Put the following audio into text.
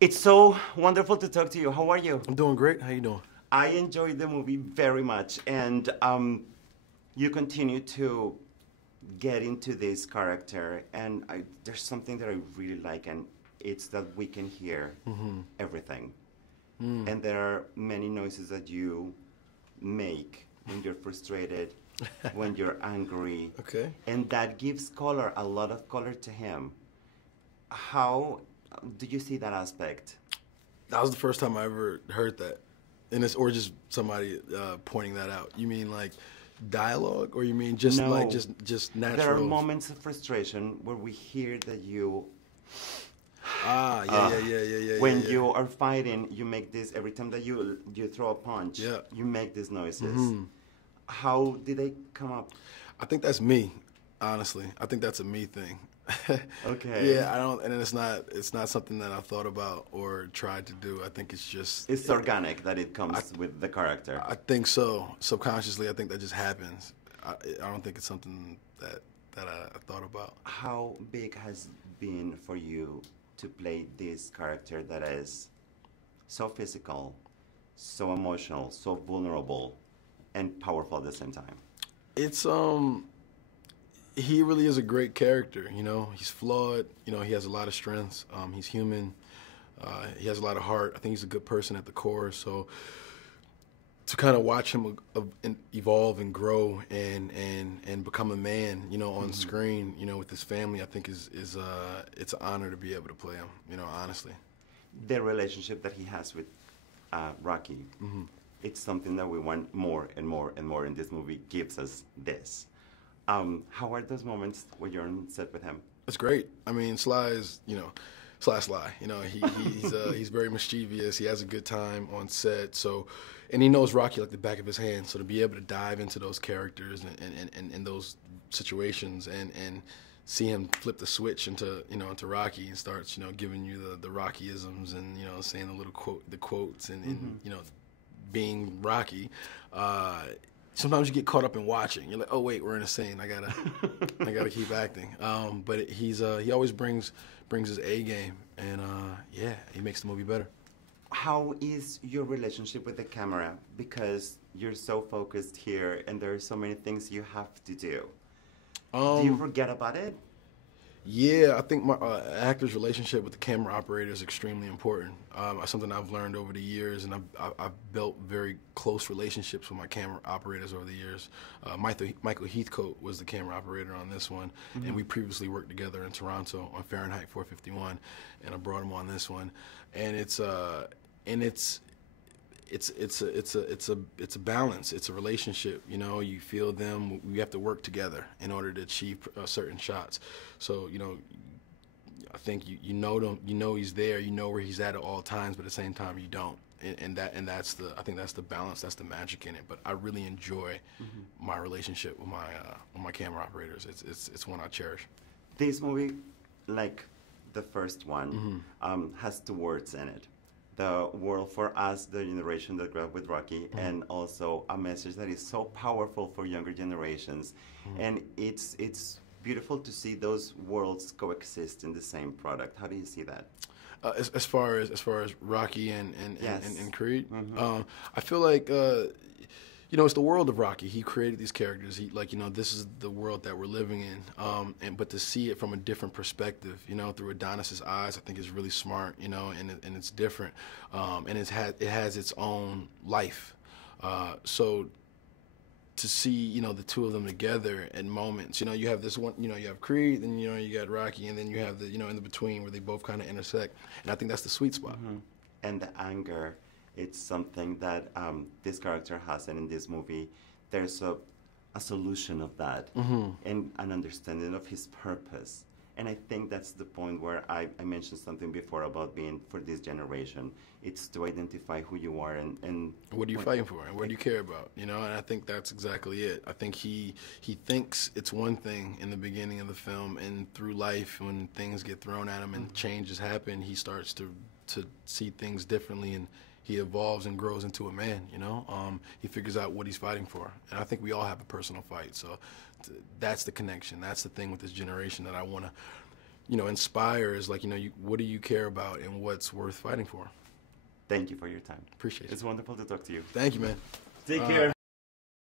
It's so wonderful to talk to you. How are you? I'm doing great. How you doing? I enjoyed the movie very much, and you continue to get into this character, and there's something that I really like, and it's that we can hear everything. And there are many noises that you make when you're frustrated, when you're angry. Okay. And that gives color, a lot of color to him. How do you see that aspect? That was the first time I ever heard that, and it's or just somebody pointing that out. You mean like dialogue, or you mean just No. like just natural? There are moments of frustration where we hear that you. Yeah. When yeah. you are fighting, you make this every time that you throw a punch. Yeah. You make these noises. How did they come up? I think that's me, honestly. I think that's a me thing. Okay. Yeah, I don't, and it's not something that I thought about or tried to do. I think it's just It's organic that it comes with the character. I think so. Subconsciously, I think that just happens. I don't think it's something that I thought about. How big has been for you to play this character that is so physical, so emotional, so vulnerable, and powerful at the same time? It's he really is a great character. You know, he's flawed. You know, he has a lot of strengths. He's human. He has a lot of heart. I think he's a good person at the core. So to kind of watch him evolve and grow and become a man, you know, on screen, you know, with his family, I think is it's an honor to be able to play him. You know, honestly. The relationship that he has with Rocky, it's something that we want more and more and more, and this movie gives us this. How are those moments when you're on set with him? It's great. I mean, Sly is, you know, Sly. You know, he's very mischievous. He has a good time on set. So, and he knows Rocky like the back of his hand. So to be able to dive into those characters and those situations and see him flip the switch into Rocky and starts, you know, giving you the Rockyisms and, you know, saying the quotes and you know, being Rocky. Sometimes you get caught up in watching. You're like, oh wait, we're in a scene. I gotta keep acting. But he always brings his A game, and yeah, he makes the movie better. How is your relationship with the camera? Because you're so focused here, and there are so many things you have to do. Do you forget about it? Yeah, I think my actor's relationship with the camera operator is extremely important. Something I've learned over the years, and I've built very close relationships with my camera operators over the years. Michael Heathcote was the camera operator on this one, and we previously worked together in Toronto on Fahrenheit 451, and I brought him on this one. And it's a balance. It's a relationship. You know, you feel them. We have to work together in order to achieve certain shots. So, you know, I think you know them. You know he's there. You know where he's at all times, but at the same time you don't. I think that's the balance. That's the magic in it. But I really enjoy my relationship with my camera operators. It's one I cherish. This movie, like the first one, has two words in it. The world for us, the generation that grew up with Rocky, and also a message that is so powerful for younger generations. And it's beautiful to see those worlds coexist in the same product. How do you see that? As far as Rocky and Creed, I feel like you know, it's the world of Rocky. He created these characters. This is the world that we're living in. But to see it from a different perspective, you know, through Adonis's eyes, I think is really smart. You know, and it's different, and it has its own life. So to see, you know, the two of them together at moments, you know, you have this one, you know, you have Creed, then, you know, you got Rocky, and then you have the, you know, in the between where they both kind of intersect, and I think that's the sweet spot. And the anger, it's something that this character has, and in this movie, there's a solution of that, and an understanding of his purpose. And I think that's the point where I mentioned something before about being for this generation. It's to identify who you are and what are you fighting for, and what do you care about, you know? And I think that's exactly it. I think he thinks it's one thing in the beginning of the film, and through life, when things get thrown at him and changes happen, he starts to see things differently, and he evolves and grows into a man, you know? He figures out what he's fighting for. And I think we all have a personal fight. So that's the connection. That's the thing with this generation that I want to, inspires, like, what do you care about and what's worth fighting for? Thank you for your time. Appreciate it. It's wonderful to talk to you. Thank you, man. Take care.